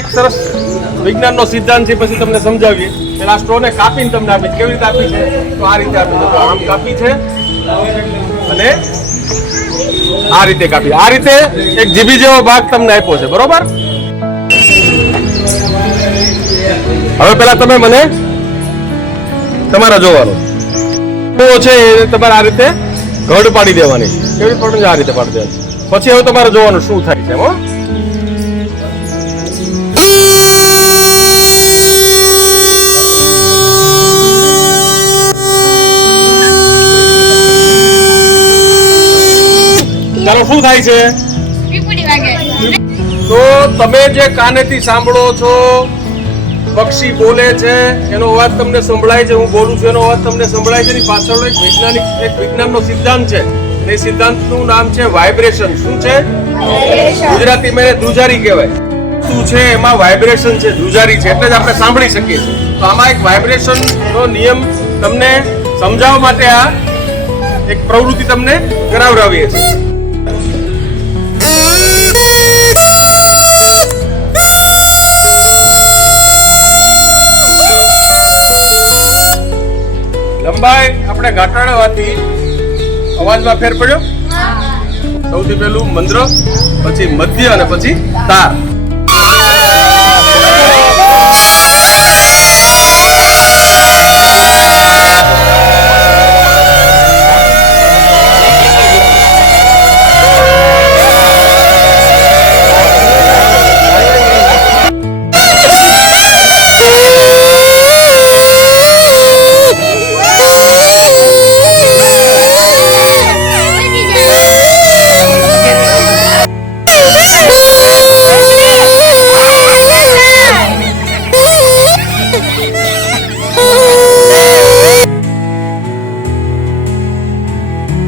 એક સરસ વિજ્ઞાનનો સિદ્ધાંત છે, પછી તમને સમજાવીએ. પેલા સ્ટ્રોને કાપીને તમને આપી. કેવી રીતે આપી છે? તો આ રીતે આપી. તો આમ કાપી છે અને આ રીતે કાપી. આ રીતે એક જીભી જેવો ભાગ તમને આપ્યો છે, બરોબર? હવે પેલા તમે મને તમારા જોવાનો છે એ તમારે આ રીતે ઘડ પાડી દેવાની. કેવી પડે? આ રીતે પાડી દેવાની. પછી હવે તમારે જોવાનું શું થાય છે. હો, ચાલો, શું થાય છે? તો તમે જે કાનેથી સાંભળો છો, પક્ષી બોલે છે, એનો અવાજ તમને સંભળાય છે. હું બોલું છું એનો અવાજ તમને સંભળાય છે. એની પાછળ એક વિજ્ઞાનનો સિદ્ધાંત છે. એ સિદ્ધાંતનું નામ છે વાઇબ્રેશન. શું છે? ગુજરાતીમાં એને ધ્રુજારી કહેવાય. શું છે? એમાં વાઇબ્રેશન છે, ધ્રુજારી છે, એટલે જ આપણે સાંભળી શકીએ છીએ. તો આમાં એક વાઇબ્રેશનનો નિયમ તમને સમજાવવા માટે આ એક પ્રવૃત્તિ તમને કરાવડાવીએ છીએ. લંબાઈ આપણે ઘટાડવાથી અવાજમાં ફેર પડ્યો. સૌથી પહેલું મંત્ર, પછી મધ્ય અને પછી તાર.